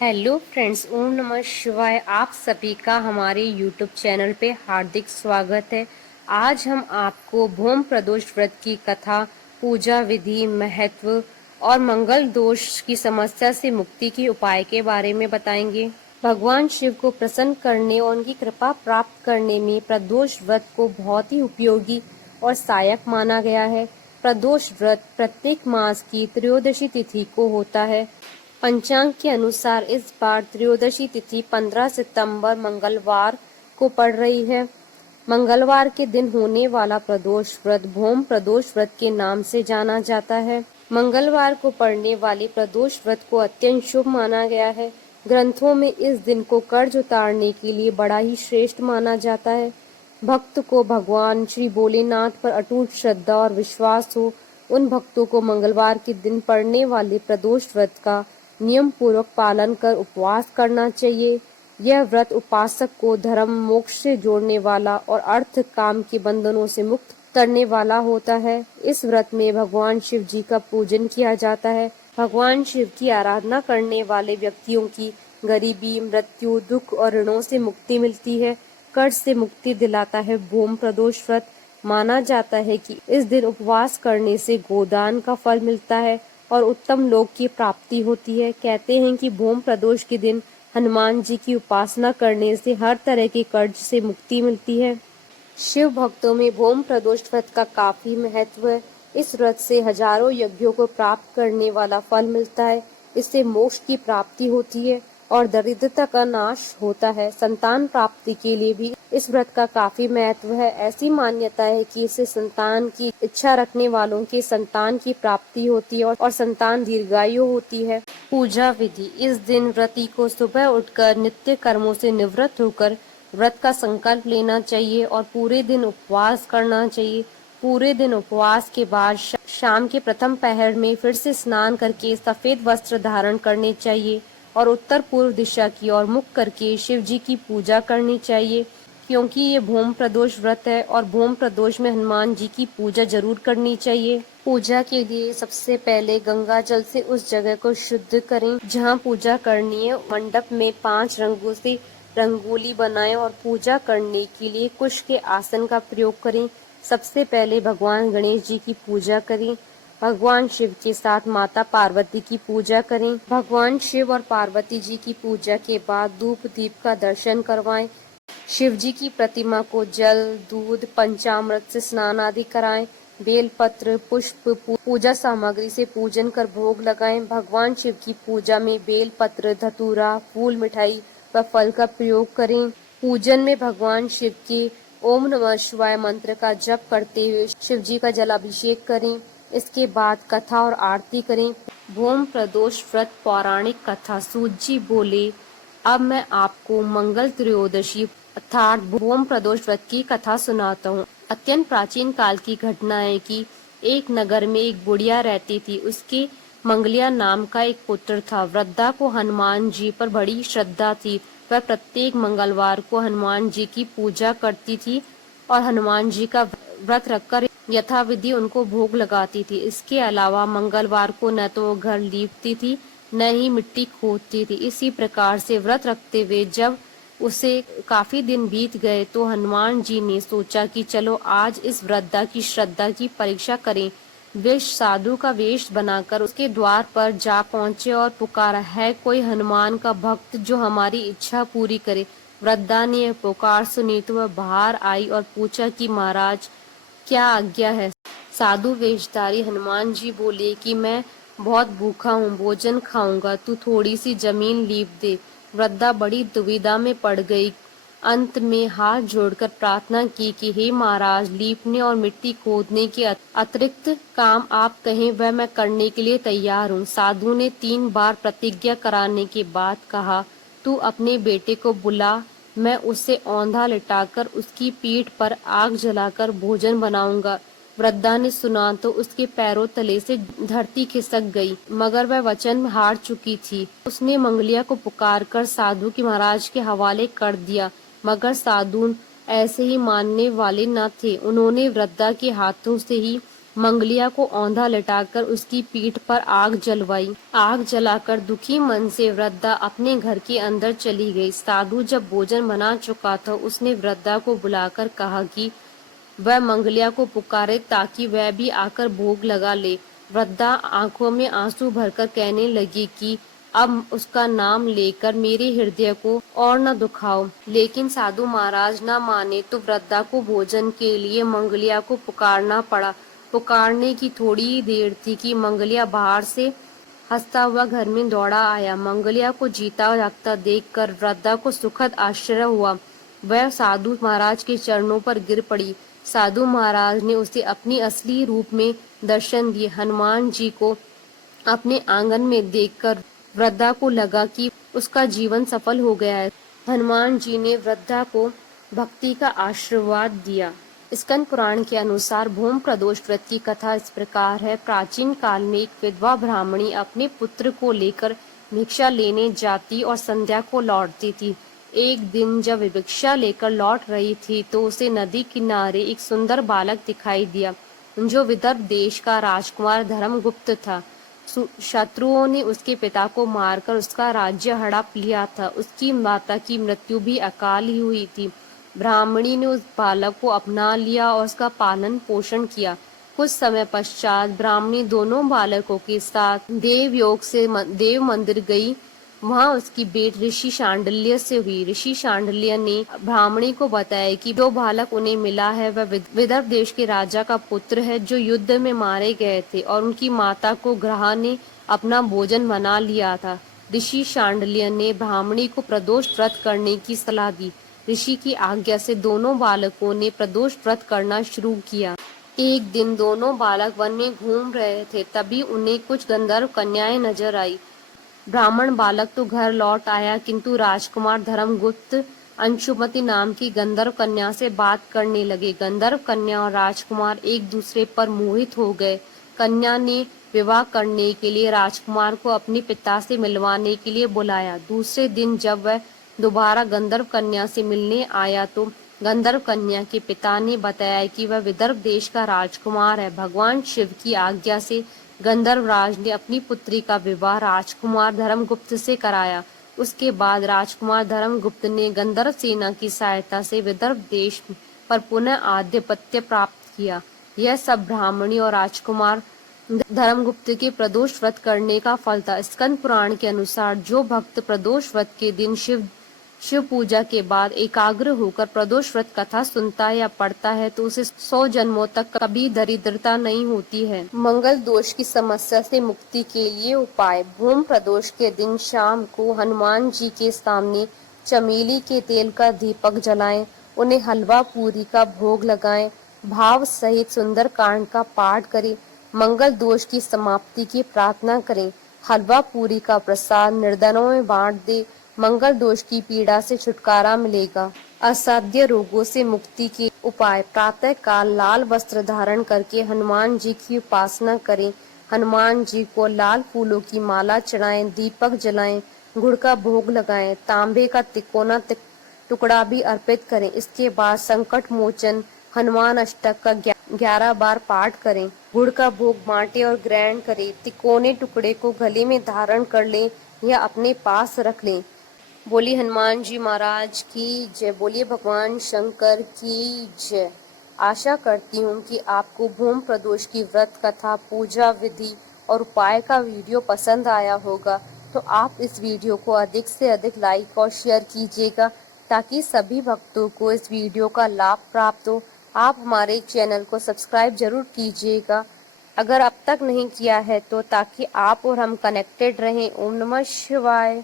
Hello friends, ओम नमः शिवाय। आप सभी का हमारे यूट्यूब चैनल पे हार्दिक स्वागत है। आज हम आपको भूम प्रदोष व्रत की कथा, पूजा विधि, महत्व और मंगल दोष की समस्या से मुक्ति के उपाय के बारे में बताएंगे। भगवान शिव को प्रसन्न करने और उनकी कृपा प्राप्त करने में प्रदोष व्रत को बहुत ही उपयोगी और सहायक माना गया है। प्रदोष व्रत प्रत्येक मास की त्रयोदशी तिथि को होता है। पंचांग के अनुसार इस बार त्रयोदशी तिथि 15 सितंबर मंगलवार को पड़ रही है। मंगलवार के दिन होने वाला प्रदोष व्रत भौम प्रदोष व्रत के नाम से जाना जाता है। मंगलवार को पड़ने वाले प्रदोष व्रत को अत्यंत शुभ माना गया है। ग्रंथों में इस दिन को कर्ज उतारने के लिए बड़ा ही श्रेष्ठ माना जाता है। भक्त को भगवान श्री भोलेनाथ पर अटूट श्रद्धा और विश्वास हो, उन भक्तों को मंगलवार के दिन पड़ने वाले प्रदोष व्रत का नियम पूर्वक पालन कर उपवास करना चाहिए। यह व्रत उपासक को धर्म मोक्ष से जोड़ने वाला और अर्थ काम के बंधनों से मुक्त करने वाला होता है। इस व्रत में भगवान शिव जी का पूजन किया जाता है। भगवान शिव की आराधना करने वाले व्यक्तियों की गरीबी, मृत्यु, दुख और ऋणों से मुक्ति मिलती है। कर्ज से मुक्ति दिलाता है भूम प्रदोष व्रत। माना जाता है कि इस दिन उपवास करने से गोदान का फल मिलता है और उत्तम लोक की प्राप्ति होती है। कहते हैं कि भूम प्रदोष के दिन हनुमान जी की उपासना करने से हर तरह के कर्ज से मुक्ति मिलती है। शिव भक्तों में भूम प्रदोष व्रत का काफी महत्व है। इस व्रत से हजारों यज्ञों को प्राप्त करने वाला फल मिलता है। इससे मोक्ष की प्राप्ति होती है और दरिद्रता का नाश होता है। संतान प्राप्ति के लिए भी इस व्रत का काफी महत्व है। ऐसी मान्यता है कि इससे संतान की इच्छा रखने वालों के संतान की प्राप्ति होती है और संतान दीर्घायु होती है। पूजा विधि। इस दिन व्रती को सुबह उठकर नित्य कर्मों से निवृत्त होकर व्रत का संकल्प लेना चाहिए और पूरे दिन उपवास करना चाहिए। पूरे दिन उपवास के बाद शाम के प्रथम पहर में फिर से स्नान करके सफेद वस्त्र धारण करने चाहिए और उत्तर पूर्व दिशा की ओर मुख करके शिव जी की पूजा करनी चाहिए। क्योंकि ये भूम प्रदोष व्रत है और भूम प्रदोष में हनुमान जी की पूजा जरूर करनी चाहिए। पूजा के लिए सबसे पहले गंगा जल से उस जगह को शुद्ध करें जहाँ पूजा करनी है। मंडप में 5 रंगों से रंगोली बनाएं और पूजा करने के लिए कुश के आसन का प्रयोग करें। सबसे पहले भगवान गणेश जी की पूजा करें। भगवान शिव के साथ माता पार्वती की पूजा करें। भगवान शिव और पार्वती जी की पूजा के बाद धूप दीप का दर्शन करवाएं। शिव जी की प्रतिमा को जल, दूध, पंचामृत से स्नान आदि कराएं। बेलपत्र, पुष्प, पूजा सामग्री से पूजन कर भोग लगाएं। भगवान शिव की पूजा में बेलपत्र, धतूरा, फूल, मिठाई व फल का प्रयोग करें। पूजन में भगवान शिव के ओम नमः शिवाय मंत्र का जप करते हुए शिव जी का जलाभिषेक करें। इसके बाद कथा और आरती करें। भूम प्रदोष व्रत पौराणिक कथा। सूत जी बोले, अब मैं आपको मंगल त्रयोदशी अर्थात भूम प्रदोष व्रत की कथा सुनाता हूँ। अत्यंत प्राचीन काल की घटना है कि एक नगर में एक बुढ़िया रहती थी। उसके मंगलिया नाम का एक पुत्र था। वृद्धा को हनुमान जी पर बड़ी श्रद्धा थी। वह प्रत्येक मंगलवार को हनुमान जी की पूजा करती थी और हनुमान जी का व्रत रखकर यथाविधि उनको भोग लगाती थी। इसके अलावा मंगलवार को न तो वो घर लीपती थी न ही मिट्टी खोदती थी। इसी प्रकार से व्रत रखते हुए जब उसे काफी दिन बीत गए तो हनुमान जी ने सोचा कि चलो आज इस वृद्धा की श्रद्धा की परीक्षा करें। वे साधु का वेश बनाकर उसके द्वार पर जा पहुँचे और पुकारा, है कोई हनुमान का भक्त जो हमारी इच्छा पूरी करे। वृद्धा ने यह पुकार सुनी तो वह बाहर आई और पूछा कि महाराज, क्या आज्ञा है। साधु वेशधारी हनुमान जी बोले कि मैं बहुत भूखा हूँ, भोजन खाऊंगा, तू थोड़ी सी जमीन लीप दे। वृद्धा बड़ी दुविधा में पड़ गई। अंत में हाथ जोड़कर प्रार्थना की कि हे महाराज, लीपने और मिट्टी खोदने के अतिरिक्त काम आप कहें वह मैं करने के लिए तैयार हूँ। साधु ने 3 बार प्रतिज्ञा कराने के बाद कहा, तू अपने बेटे को बुला, मैं उसे औंधा लिटाकर उसकी पीठ पर आग जलाकर भोजन बनाऊंगा। वृद्धा ने सुना तो उसके पैरों तले से धरती खिसक गई, मगर वह वचन हार चुकी थी। उसने मंगलिया को पुकारकर साधु की महाराज के हवाले कर दिया, मगर साधु ऐसे ही मानने वाले न थे। उन्होंने वृद्धा के हाथों से ही मंगलिया को औंधा लटाकर उसकी पीठ पर आग जलवाई। आग जलाकर दुखी मन से वृद्धा अपने घर के अंदर चली गई। साधु जब भोजन बना चुका था, उसने वृद्धा को बुलाकर कहा कि वह मंगलिया को पुकारे ताकि वह भी आकर भोग लगा ले। वृद्धा आंखों में आंसू भरकर कहने लगी कि अब उसका नाम लेकर मेरे हृदय को और न दुखाओ। लेकिन साधु महाराज न माने तो वृद्धा को भोजन के लिए मंगलिया को पुकारना पड़ा। पुकारने की थोड़ी देर थी कि मंगलिया बाहर से हंसता हुआ घर में दौड़ा आया। मंगलिया को जीता जागता देखकर वृद्धा को सुखद आश्चर्य हुआ। वह साधु महाराज के चरणों पर गिर पड़ी। साधु महाराज ने उसे अपनी असली रूप में दर्शन दिए। हनुमान जी को अपने आंगन में देखकर वृद्धा को लगा कि उसका जीवन सफल हो गया है। हनुमान जी ने वृद्धा को भक्ति का आशीर्वाद दिया। स्कंद पुराण के अनुसार भूम प्रदोष व्रत की कथा इस प्रकार है। प्राचीन काल में एक विधवा ब्राह्मणी अपने पुत्र को लेकर भिक्षा लेने जाती और संध्या को लौटती थी। एक दिन जब भिक्षा लेकर लौट रही थी तो उसे नदी किनारे एक सुंदर बालक दिखाई दिया जो विदर्भ देश का राजकुमार धर्मगुप्त था। शत्रुओं ने उसके पिता को मारकर उसका राज्य हड़प लिया था। उसकी माता की मृत्यु भी अकाल ही हुई थी। ब्राह्मणी ने उस बालक को अपना लिया और उसका पालन पोषण किया। कुछ समय पश्चात ब्राह्मणी दोनों बालकों के साथ देवयोग से देव मंदिर गई। वहाँ उसकी भेंट ऋषि शांडिल्य से हुई। ऋषि शांडिल्य ने ब्राह्मणी को बताया कि जो बालक उन्हें मिला है वह विदर्भ देश के राजा का पुत्र है जो युद्ध में मारे गए थे और उनकी माता को ग्रह ने अपना भोजन बना लिया था। ऋषि शांडिल्य ने ब्राह्मणी को प्रदोष व्रत करने की सलाह दी। ऋषि की आज्ञा से दोनों बालकों ने प्रदोष व्रत करना शुरू किया। एक दिन दोनों बालक वन में घूम रहे थे, तभी उन्हें कुछ गंधर्व कन्याएं नजर आई। ब्राह्मण बालक तो घर लौट आया, किंतु राजकुमार धर्मगुप्त अंशुमति नाम की गंधर्व कन्या से बात करने लगे। गंधर्व कन्या और राजकुमार एक दूसरे पर मोहित हो गए। कन्या ने विवाह करने के लिए राजकुमार को अपने पिता से मिलवाने के लिए बुलाया। दूसरे दिन जब वह दोबारा गंधर्व कन्या से मिलने आया तो गंधर्व कन्या के पिता ने बताया कि वह विदर्भ देश का राजकुमार है। भगवान शिव की आज्ञा से गंधर्व राज ने अपनी पुत्री का विवाह राजकुमार धर्मगुप्त से कराया। उसके बाद राजकुमार धर्मगुप्त ने गंधर्व सेना की सहायता से विदर्भ देश पर पुनः आधिपत्य प्राप्त किया। यह सब ब्राह्मणी और राजकुमार धर्मगुप्त के प्रदोष व्रत करने का फल था। स्कंद पुराण के अनुसार जो भक्त प्रदोष व्रत के दिन शिव पूजा के बाद एकाग्र होकर प्रदोष व्रत कथा सुनता या पढ़ता है तो उसे 100 जन्मों तक कभी दरिद्रता नहीं होती है। मंगल दोष की समस्या से मुक्ति के लिए उपाय। भूम प्रदोष के दिन शाम को हनुमान जी के सामने चमेली के तेल का दीपक जलाएं, उन्हें हलवा पूरी का भोग लगाएं, भाव सहित सुंदर कांड का पाठ करें, मंगल दोष की समाप्ति की प्रार्थना करें। हलवा पूरी का प्रसाद निर्धनों में बांट दे, मंगल दोष की पीड़ा से छुटकारा मिलेगा। असाध्य रोगों से मुक्ति के उपाय। प्रातः काल लाल वस्त्र धारण करके हनुमान जी की उपासना करें। हनुमान जी को लाल फूलों की माला चढ़ाएं, दीपक जलाएं, गुड़ का भोग लगाएं, तांबे का तिकोना टुकड़ा भी अर्पित करें। इसके बाद संकट मोचन हनुमान अष्टक का 11 बार पाठ करें। गुड़ का भोग बांटे और ग्रहण करें। तिकोने टुकड़े को गले में धारण कर लें या अपने पास रख लें। बोलिए हनुमान जी महाराज की जय। बोलिए भगवान शंकर की जय। आशा करती हूँ कि आपको भूम प्रदोष की व्रत कथा, पूजा विधि और उपाय का वीडियो पसंद आया होगा। तो आप इस वीडियो को अधिक से अधिक लाइक और शेयर कीजिएगा ताकि सभी भक्तों को इस वीडियो का लाभ प्राप्त हो। आप हमारे चैनल को सब्सक्राइब जरूर कीजिएगा अगर अब तक नहीं किया है तो, ताकि आप और हम कनेक्टेड रहें। ओम नमः शिवाय।